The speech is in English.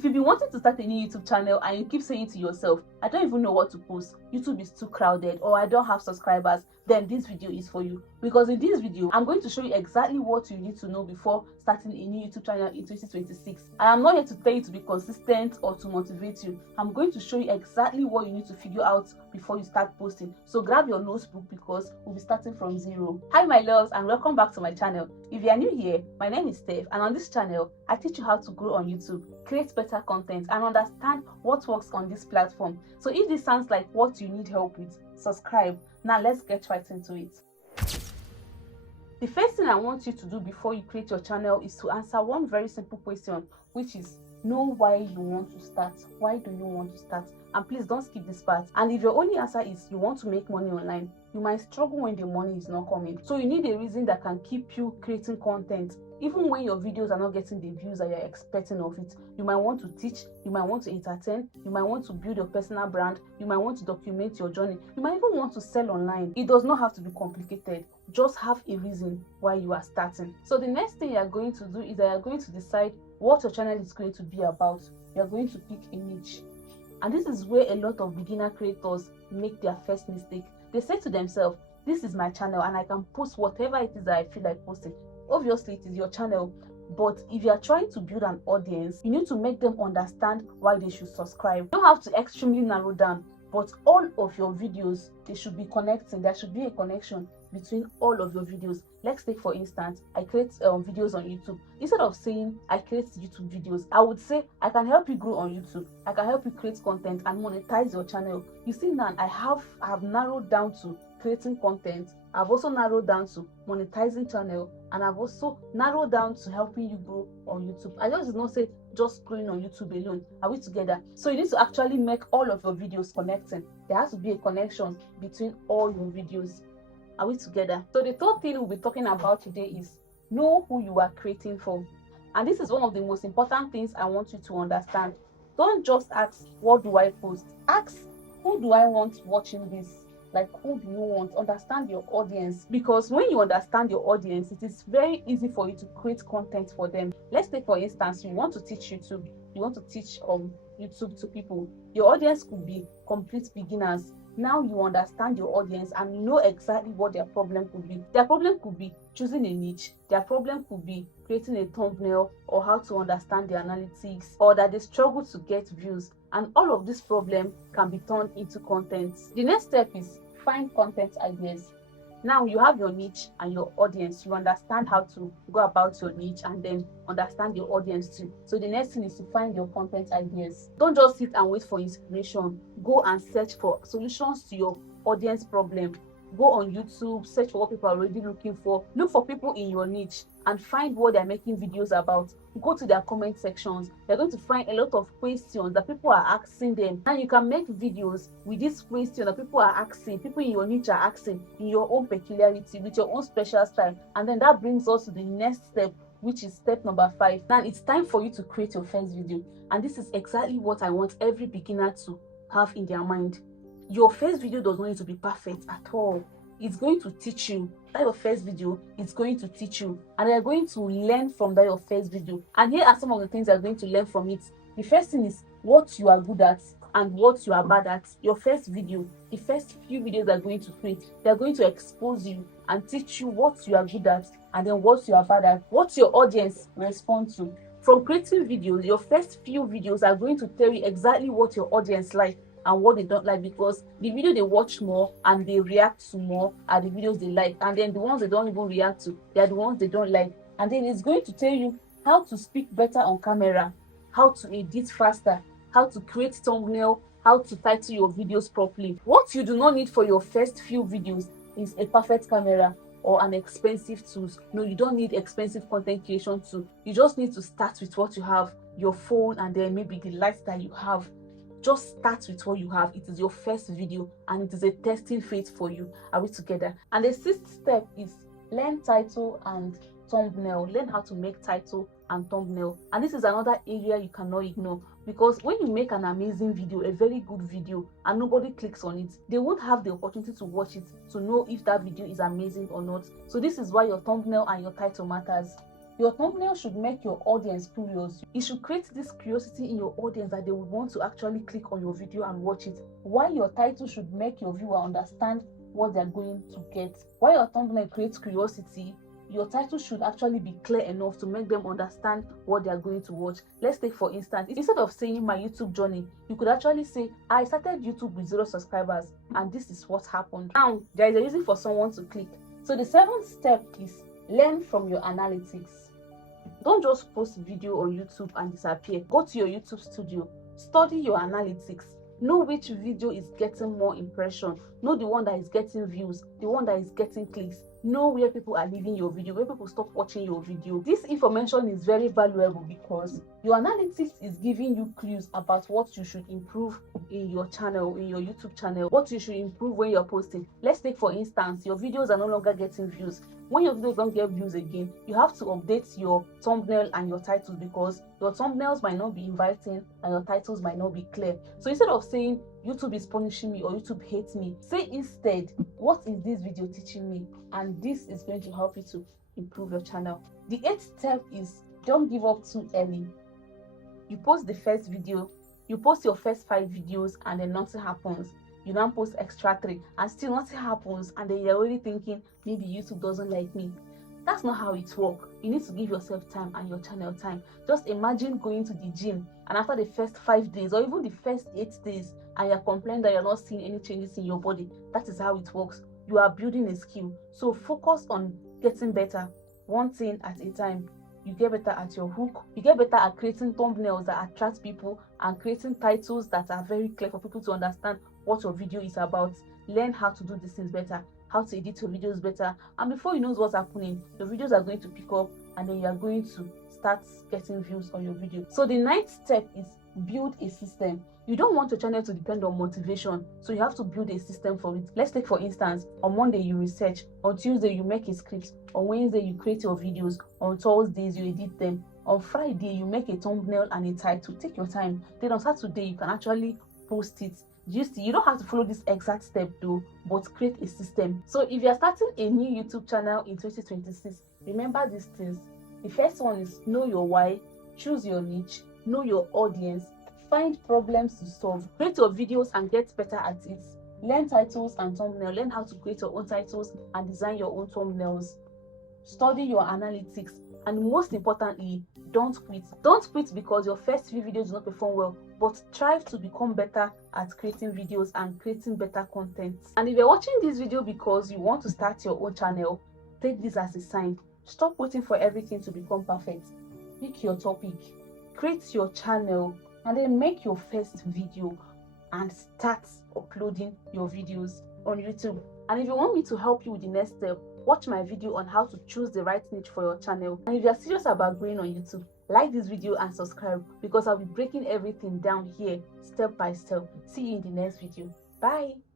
If you've been wanting to start a new YouTube channel and you keep saying to yourself, I don't even know what to post, YouTube is too crowded, or I don't have subscribers, then this video is for you. Because in this video, I'm going to show you exactly what you need to know before starting a new YouTube channel in 2026. I am not here to tell you to be consistent or to motivate you. I'm going to show you exactly what you need to figure out before you start posting. So grab your notebook because we'll be starting from zero. Hi my loves, and welcome back to my channel. If you are new here, my name is Steph, and on this channel, I teach you how to grow on YouTube, create better content, and understand what works on this platform. So if this sounds like what you need help with, subscribe. Now let's get right into it. The first thing I want you to do before you create your channel is to answer one very simple question, which is know why you want to start. Why do you want to start? And please don't skip this part. And if your only answer is you want to make money online, you might struggle when the money is not coming. So you need a reason that can keep you creating content. Even when your videos are not getting the views that you're expecting of it, you might want to teach, you might want to entertain, you might want to build your personal brand, you might want to document your journey, you might even want to sell online. It does not have to be complicated. Just have a reason why you are starting. So the next thing you're going to do is that you're going to decide what your channel is going to be about. You're going to pick a niche. And this is where a lot of beginner creators make their first mistake. They say to themselves, this is my channel and I can post whatever it is that I feel like posting. Obviously, it is your channel, but if you are trying to build an audience, you need to make them understand why they should subscribe. You don't have to extremely narrow down, but all of your videos, they should be connecting. There should be a connection between all of your videos. Let's take for instance, I create videos on YouTube. Instead of saying I create YouTube videos, I would say I can help you grow on YouTube. I can help you create content and monetize your channel. You see now, I have narrowed down to creating content. I've also narrowed down to monetizing channel, and I've also narrowed down to helping you grow on YouTube. I just did not say just growing on YouTube alone. Are we together? So you need to actually make all of your videos connecting. There has to be a connection between all your videos. Are we together? So the third thing we'll be talking about today is know who you are creating for. And this is one of the most important things I want you to understand. Don't just ask, what do I post? Ask, who do I want watching this? Like, who do you want? Understand your audience, because when you understand your audience, it is very easy for you to create content for them. Let's take for instance, you want to teach YouTube. You want to teach YouTube to people. Your audience could be complete beginners. Now you understand your audience and you know exactly what their problem could be. Their problem could be choosing a niche. Their problem could be creating a thumbnail, or how to understand the analytics, or that they struggle to get views. And all of this problem can be turned into content. The next step is find content ideas. Now you have your niche and your audience. You understand how to go about your niche and then understand your audience too. So the next thing is to find your content ideas. Don't just sit and wait for inspiration. Go and search for solutions to your audience problem. Go on YouTube, search for what people are already looking for. Look for people in your niche and find what they're making videos about. Go to their comment sections. You're going to find a lot of questions that people are asking them. And you can make videos with this question that people are asking, people in your niche are asking, in your own peculiarity, with your own special style. And then that brings us to the next step, which is step number 5. Now it's time for you to create your first video. And this is exactly what I want every beginner to have in their mind. Your first video does not need to be perfect at all. It's going to teach you. That your first video is going to teach you, and you're going to learn from that your first video. And here are some of the things you're going to learn from it. The first thing is what you are good at and what you are bad at. Your first video, the first few videos are going to create, they're going to expose you and teach you what you are good at and then what you are bad at, what your audience responds to. From creating videos, your first few videos are going to tell you exactly what your audience like and what they don't like, because the video they watch more and they react to more are the videos they like, and then the ones they don't even react to, they are the ones they don't like. And then it's going to tell you how to speak better on camera, how to edit faster, how to create thumbnail, how to title your videos properly. What you do not need for your first few videos is a perfect camera or an expensive tools. No, you don't need expensive content creation tool. You just need to start with what you have, your phone, and then maybe the lifestyle you have. Just start with what you have. It is your first video and it is a testing phase for you. Are we together? And the 6th step is learn title and thumbnail. Learn how to make title and thumbnail. And this is another area you cannot ignore, because when you make an amazing video, a very good video, and nobody clicks on it, they won't have the opportunity to watch it to know if that video is amazing or not. So this is why your thumbnail and your title matters. Your thumbnail should make your audience curious. It should create this curiosity in your audience that they would want to actually click on your video and watch it. While your title should make your viewer understand what they're going to get. While your thumbnail creates curiosity, your title should actually be clear enough to make them understand what they are going to watch. Let's take for instance, instead of saying my YouTube journey, you could actually say I started YouTube with 0 subscribers and this is what happened. Now there is a reason for someone to click. So the 7th step is learn from your analytics. Don't just post video on YouTube and disappear. Go to your YouTube studio, study your analytics. Know which video is getting more impression. Know the one that is getting views, the one that is getting clicks. Know where people are leaving your video, where people stop watching your video. This information is very valuable because your analytics is giving you clues about what you should improve in your channel, in your YouTube channel, what you should improve when you're posting. Let's take for instance, your videos are no longer getting views. When your videos don't get views again, you have to update your thumbnail and your titles because your thumbnails might not be inviting and your titles might not be clear. So instead of saying YouTube is punishing me or YouTube hates me, say instead, what is this video teaching me? And this is going to help you to improve your channel. The 8th step is don't give up too early. You post the first video, you post your first 5 videos and then nothing happens. You now post extra 3 and still nothing happens, and then you're already thinking maybe YouTube doesn't like me. That's not how it works. You need to give yourself time and your channel time. Just imagine going to the gym and after the first 5 days or even the first 8 days and you're complaining that you're not seeing any changes in your body. That is how it works. You are building a skill. So focus on getting better, one thing at a time. You get better at your hook. You get better at creating thumbnails that attract people and creating titles that are very clear for people to understand what your video is about. Learn how to do these things better, how to edit your videos better, and before you know what's happening, your videos are going to pick up and then you are going to start getting views on your video. So the 9th step is build a system. You don't want your channel to depend on motivation, so you have to build a system for it. Let's take for instance, on Monday you research, on Tuesday you make a script, on Wednesday you create your videos, on Thursdays you edit them, on Friday you make a thumbnail and a title. Take your time. Then on Saturday you can actually post it. You don't have to follow this exact step though, but create a system. So if you're starting a new YouTube channel in 2026, remember these things. The first one is know your why, choose your niche, know your audience, find problems to solve, create your videos and get better at it. Learn titles and thumbnails, learn how to create your own titles and design your own thumbnails. Study your analytics, and most importantly, don't quit. Don't quit because your first few videos do not perform well, but strive to become better at creating videos and creating better content. And if you're watching this video because you want to start your own channel, take this as a sign. Stop waiting for everything to become perfect. Pick your topic, create your channel, and then make your first video and start uploading your videos on YouTube. And if you want me to help you with the next step, watch my video on how to choose the right niche for your channel. And if you're serious about growing on YouTube, like this video and subscribe because I'll be breaking everything down here step by step. See you in the next video. Bye.